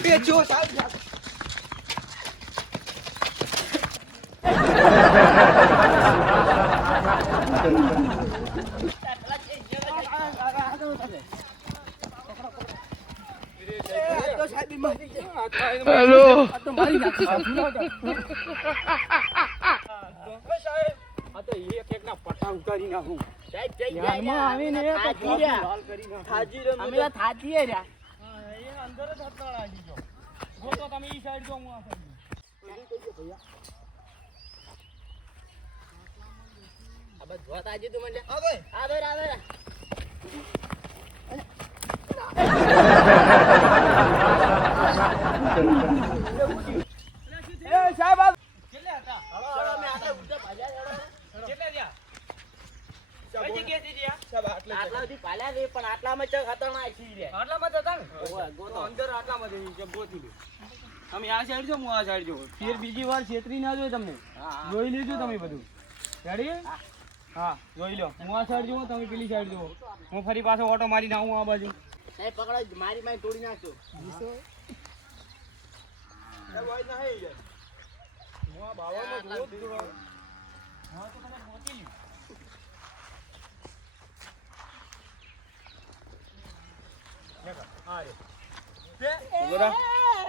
બેચો સાહેબ હેલો પટ્ટા ઉતારી નાખું અંદર જ હતા લાગી જો તો તમે ઈ સાઈડ જો હું આ સાઈડ બસ જોત આજે તું મને આવે આવે એ સાહેબ આ કેટલે હતા હળો મે આટલા ઉડતા ભાજા કેટલે ગયા કઈ જગ્યાએ થી ગયા સાહેબ આટલાથી પાલ્યા રે પણ આટલામાં ચક ખતરનાક આવી રે આટલામાં જ હતા ને ઓય ગોતો અંદર આટલામાં જ ગોતી લે તમે આ સાઈડ જો હું આ સાઈડ જો ફેર બીજી વાર છેતરી ના જોઈ તમને જોઈ લેજો તમે બધું રેડી હા જોઈ લો હું આ સાઈડ જોઉં તમે પેલી સાઈડ જોવો હું ફરી પાછો ઓટો મારીને આવું આ બાજુ સાહેબ પકડો મારી મારી તોડી નાખજો એ વાય ના હે યાર હું આ બાવામાં જોઉં છું હા તો તમે ગોતી લ્યો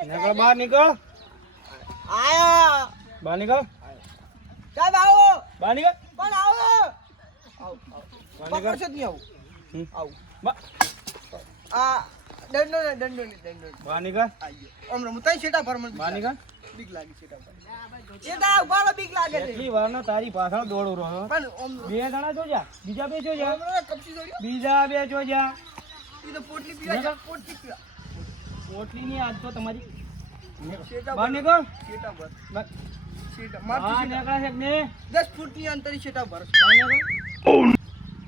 નીકળ બહાર નીકળ આયો બહાર નીકળ સાહેબ આવો બહાર નીકળ પણ આવો બહાર નીકળ નહીં આવું આવું આ દંડો બહાર નીકળ હમણાં હું તઈ છેટા પર મને બહાર નીકળ બીક લાગી છેટા પર છેટા ઉભારો બીક લાગે છે એટલી વારનો તારી પાછળ દોડું રહ્યો પણ ઓમ બે જણા જોજા બીજા બે જોજા કપસી જોડ્યો બીજા બે જોજા ઈ તો પોટલી પીવા પોટલી પીવા ઓટલી ની આજ તો તમારી છેટા બહાર નીકળ છેટા પર બહાર છેટા બહાર મારતી નીકળ છે કે ને 10 ફૂટની અંતરી છેટા પર બહાર નીકળ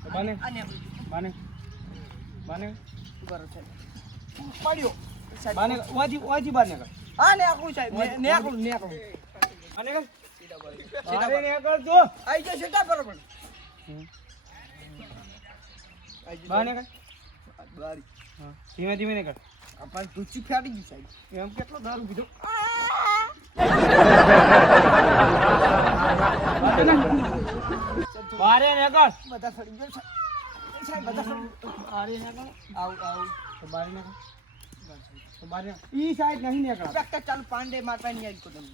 બહાર નીકળ આને બહાર નીકળ બહાર નીકળ ઉભારો છે પડ્યો બહાર નીકળ વાજી બહાર નીકળ હા ને આકું સાહેબ ને આકું બહાર નીકળ છેટા બહાર નીકળ જો આઈ જો છેટા પર પણ બહાર નીકળ બારી હા ધીમે ધીમે નીકળ આપણ તુચી ફાડી ગઈ સાહેબ એમ કેટલો દારૂ પીધો બારે નીકળ બધા ફરી ગયો સાહેબ બધા ફરી બારે નીકળ આવ તો બારે નીકળ તો બારે ઈ સાઈડ નહીં નીકળ બેકતા ચાલુ પાંડે મારતા નહીં આવી કો તમે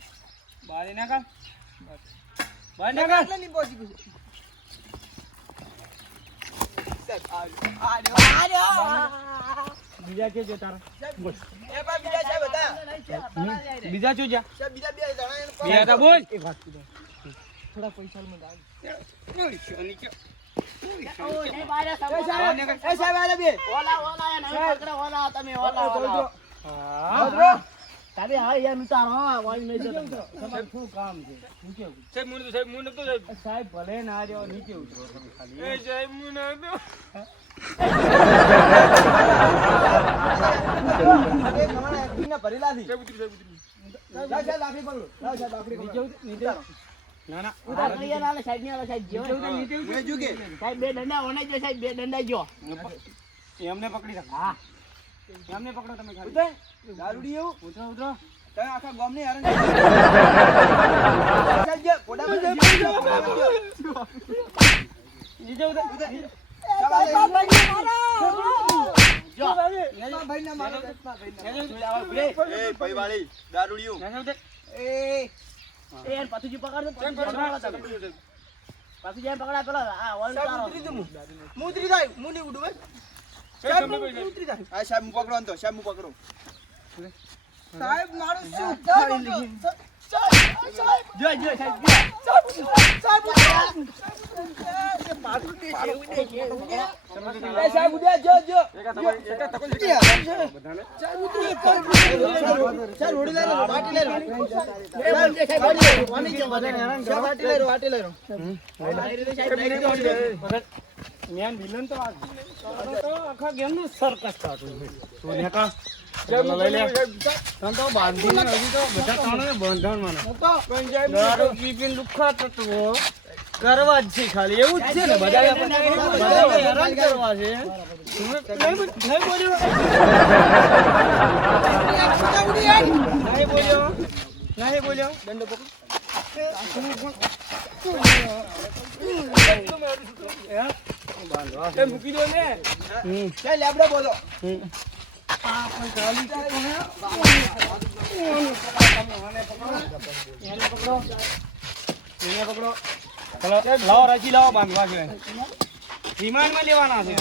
બારે નીકળ બારે એટલે નીકળ નહીં પહોંચી ગયું સાહેબ આર્યો બીજા કે જો તારા બોલ એ ભાઈ બીજા સાહેબ હતા બીજા જો જા સાહેબ બીજા બે જણા એને બે હતા બોલ એક વાત કીધો થોડા પૈસા મને આવ એ સાહેબ આલે બે ઓલા એને પકડો ઓલા તમે ઓલા હા તારે હા યાર ઉતારો વાઈ નહીં જતો તમારે શું કામ છે નીચે ઉતરો. સાહેબ મુન તો સાહેબ સાહેબ ભલે ના રહ્યો નીચે ઉતરો તમે ખાલી એ સાહેબ મુન તો ભરેલા થી સાહેબ ઉતરી લાવ સાહેબ લાકડી પકડો લાવ સાહેબ લાકડી નીચે ઉતરો, નીચે ઉતરો. ના ના ઉતાર કરી આલે સાહેબ ની આલે સાહેબ જો નીચે ઉતરો. સાહેબ બે ડંડા ઓને જો સાહેબ બે ડંડા જો એમને પકડી રાખ હા એમને પકડો તમે ખાલી ઉતર દારૂડી એવું ઉતરો ઉતરો તમે આખા ગામ ને હેરાન સાહેબ જે પોડા પર નીચે ઉતરો જો ભાઈ ના મારો એ ભાઈ વાળી દારૂડિયું નીચે ઉતર એ પાતુજી પકડ કેમ પાતુજી પાતુજી પકડા પેલો આ ઓલ તારો મુદ્રી જાય મુની ઉડું ભાઈ સાહેબ મુદ્રી જાય આ સાહેબ હું પકડો તો સાહેબ હું પકડો સાહેબ મારું શું સાહેબ જો જો સાહેબ સાહેબ પાતુજી સાહેબ ઉડ્યા જો જો ચાલ ઉડી લે વાટી લે એ બંદે સાહેબ વાટી જો બધાને હેરાન કરો વાટી લે મેન વિલન તો આ તો આખા ગેમ નું સરકસ કાઢું છે તું નેકા લઈ લે તન તો બાંધીને હજી તો બધા તાણને બંધણ મને દારૂ પીપીને લુખ્ખા તત્વો કરવા જ છે ખાલી એવું જ છે ને બધા હેરાન કરવા છે નહીં બોલ્યો નહીં બોલ્યો દંડો પકડો. એ મૂકી દો ને ચાલ લેબડો બોલો. એને પકડો ચલો લાવો રચી લાવો બાંધવા છે રિમાન્ડમાં લેવાના છે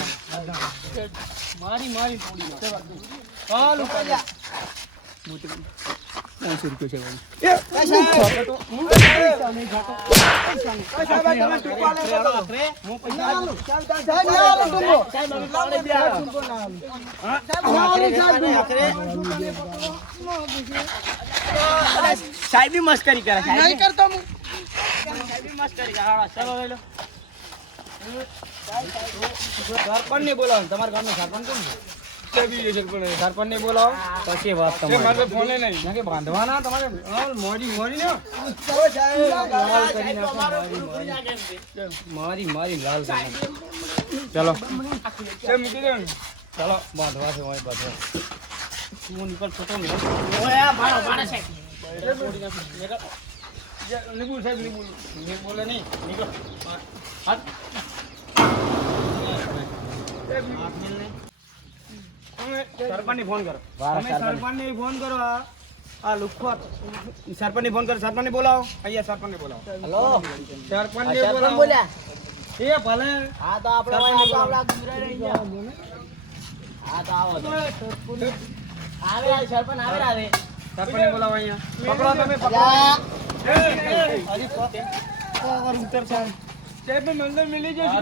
મારી થોડી ચાલો સાહેબ બી મસ્કરી કરે. નહીં કરતો હું સાહેબ બી મસ્કરી કરે. હાલો, ચાલો લઈ લો સરપંચ ને બોલાવો તમારા ગામનો સરપંચ કોણ છે સરપંચ ને બોલાવો પછી વાત તમારે ફોન નહીં કે બાંધવાના તમારે મોડી ને મારી લાલ ચલો મૂકી દે ચાલો બાંધવા છે બાંધવા હું નીકળ છોટો ને ઓય ભાડો સાહેબ. નીકળ સાહેબ નીકળ બોલે નહીં નીકળ હાથ સરપંચ ફોન કરો સરપંચ ફોન કરો આ લુખો સરપંચ ફોન કરો સરપંચ બોલાવો અહીંયા સરપંચ બોલાવો હેલો સરપંચ સરપંચ બોલ્યા. એ ભલે હા તો આપણા ગુજરાઈ રહી ગયા. હા તો આવો તો. આવે સરપંચ આવે. સરપંચ બોલાવો અહીંયા પકડો તમે પકડો હજી ઉતર સાહેબ મંદિર મિલી જશે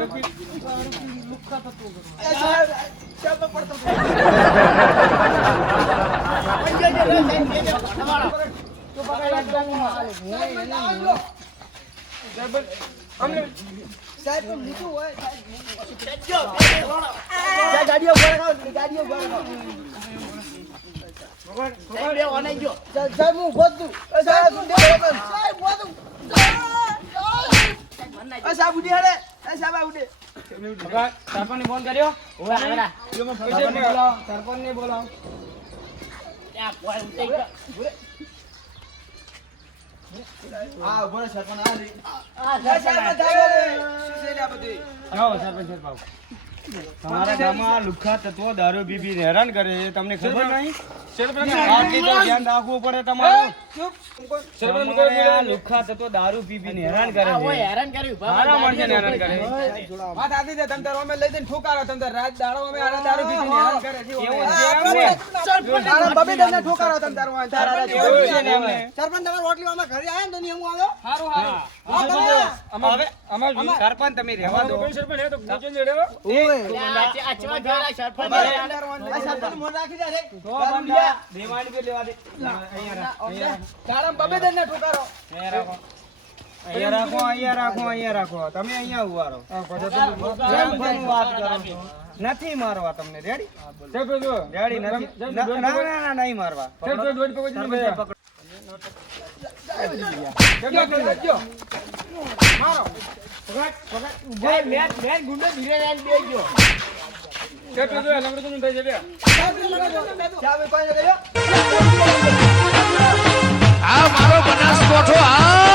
લુખા થતું સરપંચ ફોન કર્યો સરપંચ ને બોલાવો તમારા ગામમાં લુખ્ખા તત્વો દારૂ પી હેરાન કરે છે તમને ખબર નહીં આટલી તો ધ્યાન રાખવું પડે તમારું તમારે આ લુખ્ખા તત્વો દારૂ પી હેરાન કરે છે હેરાન કર્યું મારા માણસને હેરાન કરે છે વાત આદી છે તમ તાર અમે લઈ જઈને ઠોકારો તમ તાર રાત દાડો અમે આરા દારૂ પીને હેરાન કરે છે એવું છે તારા બબે તમને ઠોકારો તમ તાર વાં તારા એવું છે ને અમને સરપંચ તમારા રોટલી માં ઘરે આયા ને હું આવ્યો. સરપંચ તમે રહેવા દો આચવા ઘરે સરપંચ સરપંચ મોન રાખી દે રે. દેવાણી પે લેવા દે તારા બબે તમને ઠોકારો અહીંયા રાખો તમે અહીંયા ઉભા રહો જેમ જેમ વાત કરો છો. નથી મારવા તમને રેડી રેડી નથી ના નહીં મારવા મેં ગુંડો ધીરે લઈને બેસજો. ચાવે કોઈ ગયો આ મારો બનાસકોઠો આ